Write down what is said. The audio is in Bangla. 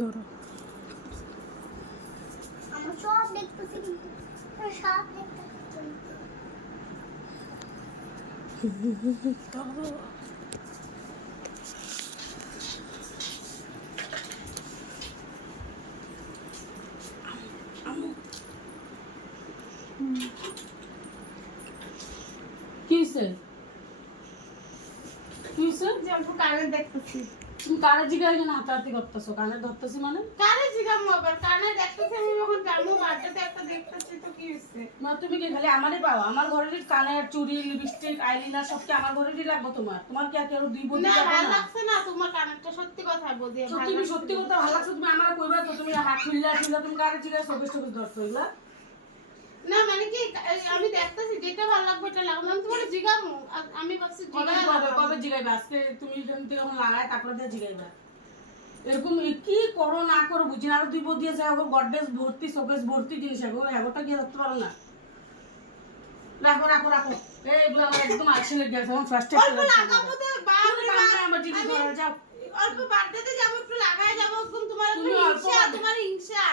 ধরো আমার সব দেখতেছি কিন্তু সব দেখতেছি কি হয়েছে? কি হয়েছে? জানবো কানে দেখতেছি। তুমি কারে জিগাই না হাতাহাতি করতেছো? কানে ধরতেছি মানে? কানে জিগাম আবার কানে দেখতেছি আমি যখন জানবো বার্থডেতে একটা দেখতেছি তো কি হয়েছে? মা তুমি কি খালি আমারই পাও? আমার ঘরেরই কানের চুড়ি, লিপস্টিক, আইলাইনার সব কি আমার ঘরেরই লাগবে তোমার? তোমার কি আর কেউ দুই বন্ধু না লাগবে ভালো না? লাগছে না তোমার কানেরটা সত্যি কথা বলি সত্যি তুমি সত্যি কথা ভালো লাগছে তুমি আমারে কইবা তো তুমি হাত খুললা তুমি কারে জিগাই চোখে ধরছো এগুলা? না মানে কি আমি দেখতেছি যেটা ভালো লাগবে এটা লাগবে আমি তোমার জিগামু আমি ভাবছি কবে জিগাই কবে জিগাইবা? আজকে তুমি যখন লাগাই তারপরে দিয়ে জিগাইবা। এরকম কি করো না করো বুঝি না। আরো দুই বউ দিয়েছে এখন গডরেজ ভর্তি শোকেস ভর্তি জিনিস এখন এগোটা কি ধরতে পারো না। রাখো রাখো রাখো এইগুলো আমার একদম আলসে লেগে গেছে আমার ফার্স্ট অল্প লাগাবো তো আমার জিনিস ধরে যাও। অল্প বার্থডেতে যাবো একটু লাগাই যাবো একদম তোমার তুমি অল্প হিংসা তোমার হিংসা